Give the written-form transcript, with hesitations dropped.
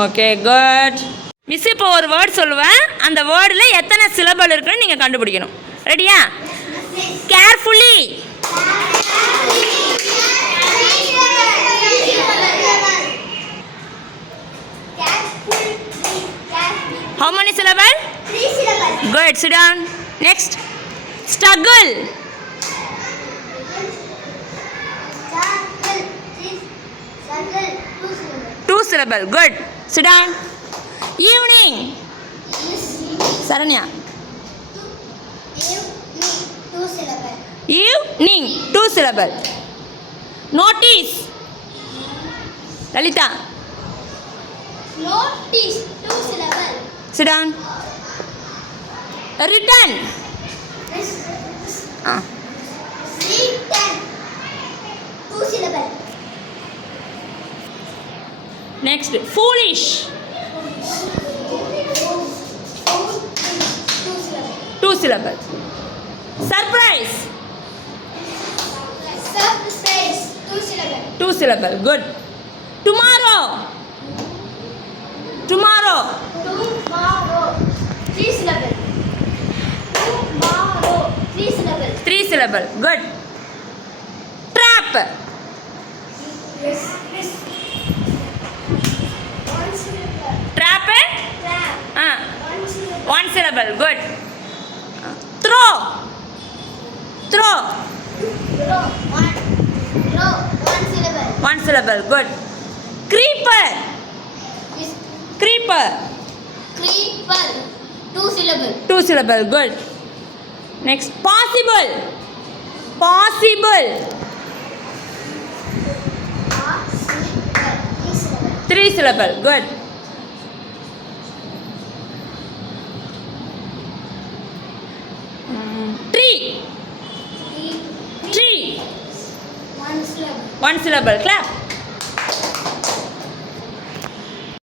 Okay good. Miss இப்போ ஒரு word சொல்லுவேன், அந்த வேர்டில் எத்தனை சிலபல் இருக்குன்னு நீங்கள் கண்டுபிடிக்கணும். ரெடியா? Carefully. How many syllable? 3 syllable. Good. Sit down. Next. Struggle. Struggle. 2 syllable. Good. Sit down. Evening. Saranya. Evening. 2 syllable. Evening. 2 syllable. Notice. Lalita. Notice. 2 syllable. Sit down. Return. Return. 2 syllable. Next. Foolish. 2 syllable. Surprise. Surprise. 2 syllable. 2 syllable. Good. Tomorrow. Tomorrow. Tomorrow. 3 syllable. Tomorrow. 3 syllable. 3 syllable. Good. Trap. Yes. 1 syllable. Trap. Trap. 1 syllable. 1 syllable. Good. Throw. Throw. Throw. 1. Throw. 1 syllable. 1 syllable. Good. Creeper. Yes. Creeper. Creeper. 2 syllable. 2 syllable. Good. Next. Possible. Possible. 3 syllable. Good. Tree. Tree. 1 syllable. 1 syllable. Clap.